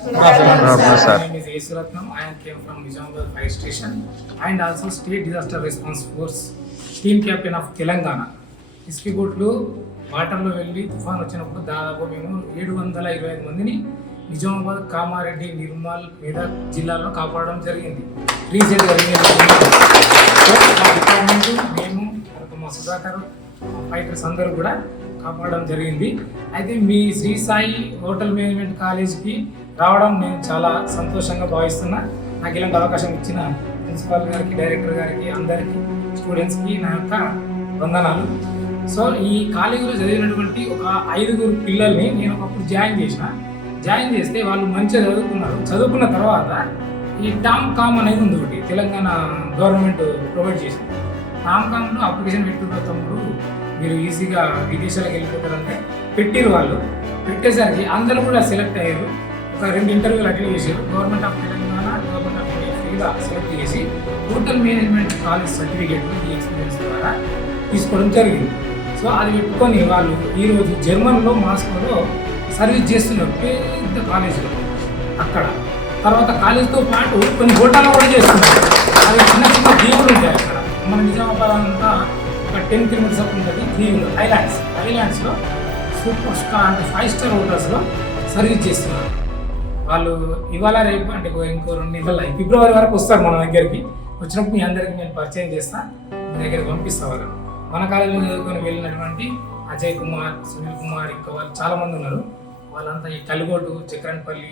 My sir. name is Yesuratnam. I came from Nizamabad Fire Station and also State Disaster Response Force Team Captain of Telangana. ఇసుక బోట్లు వాటర్లో వెళ్ళి తుఫాన్ వచ్చినప్పుడు దాదాపు మేము 725 మందిని నిజామాబాద్, కామారెడ్డి, నిర్మల్, మెదక్ జిల్లాల్లో కాపాడడం జరిగింది. రీసెంట్గా డిపార్ట్మెంట్ మేము మా సుధాకర్ ఫైటర్స్ అందరూ కూడా కాపాడడం జరిగింది. అయితే మీ శ్రీ సాయి హోటల్ మేనేజ్మెంట్ కాలేజ్కి రావడం నేను చాలా సంతోషంగా భావిస్తున్నా. నాకు ఇలాంటి అవకాశం ఇచ్చిన ప్రిన్సిపాల్ గారికి, డైరెక్టర్ గారికి, అందరికీ, స్టూడెంట్స్కి నా యొక్క వందనాలు. సో ఈ కాలేజీలో చదివినటువంటి ఒక 5 పిల్లల్ని నేను ఒకప్పుడు జాయిన్ చేస్తే వాళ్ళు మంచిగా చదువుకున్న తర్వాత ఈ టామ్ అనేది ఉంది ఒకటి, తెలంగాణ గవర్నమెంట్ ప్రొవైడ్ చేసింది. టామ్కామ్లో అప్లికేషన్ పెట్టుకున్న తమ్ముడు మీరు ఈజీగా విదేశాలకు వెళ్ళిపోతారంటే పెట్టిరు. వాళ్ళు పెట్టేసరికి అందరూ కూడా సెలెక్ట్ అయ్యారు. ఒక 2 ఇంటర్వ్యూలు అటెండ్ చేశారు. Government of Telangana, government of India ఫ్రీగా సెలెక్ట్ చేసి హోటల్ మేనేజ్మెంట్ కాలేజ్ సర్టిఫికేట్ ఈ ఎక్స్పీరియన్స్ ద్వారా తీసుకోవడం జరిగింది. సో అది పెట్టుకొని వాళ్ళు ఈరోజు జర్మన్లో, మాస్కోలో సర్వీస్ చేస్తున్నారు పెద్ద కాలేజీలో. అక్కడ తర్వాత కాలేజ్తో పాటు కొన్ని హోటల్లో కూడా చేస్తున్నారు. అవి చిన్న చిన్న దీవులు ఉంటాయి అక్కడ. మన నిజామాబాద్ అంతా ఒక 10 కిలోమీటర్స్ ఉంటుంది దీవులు, ఐలాండ్స్లో సూపర్ స్టార్ అంటే 5 స్టార్ హోటల్స్లో సర్వీస్ చేస్తున్నారు. వాళ్ళు ఇవాళ రేపు అంటే ఇంకో 2 నెలలు ఫిబ్రవరి వరకు వస్తారు మన దగ్గరికి. వచ్చినప్పుడు మీ అందరికీ నేను పరిచయం చేస్తాను, మీ దగ్గరికి పంపిస్తా వాళ్ళని. మన కాలేజీలో చదువుకొని వెళ్ళినటువంటి అజయ్ కుమార్, సునీల్ కుమార్, ఇంకా వాళ్ళు చాలామంది ఉన్నారు. వాళ్ళంతా ఈ కలుగోటు, చక్రన్పల్లి,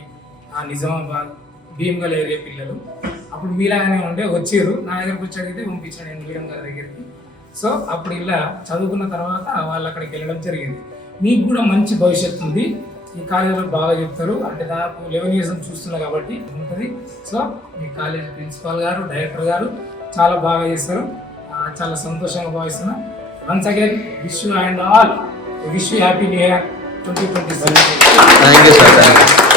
నిజామాబాద్, భీమ్గల్ ఏరియా పిల్లలు. అప్పుడు మీలాగానే ఉండే వచ్చారు, నా దగ్గరకు వచ్చి అడిగితే పంపించాను నేను మేడం గారి దగ్గరికి. సో అప్పుడు ఇలా చదువుకున్న తర్వాత వాళ్ళు అక్కడికి వెళ్ళడం జరిగింది. మీకు కూడా మంచి భవిష్యత్తు ఉంది. ఈ కాలేజీలో బాగా చెప్తారు, అంటే దాదాపు 11 years చూస్తున్నా కాబట్టి ఉంటుంది. సో మీ కాలేజీ ప్రిన్సిపాల్ గారు, డైరెక్టర్ గారు చాలా బాగా చేస్తారు. చాలా సంతోషంగా భావిస్తున్నా. Once again wish you and all wish you happy new year 2027. Thank you, sir. Thank you.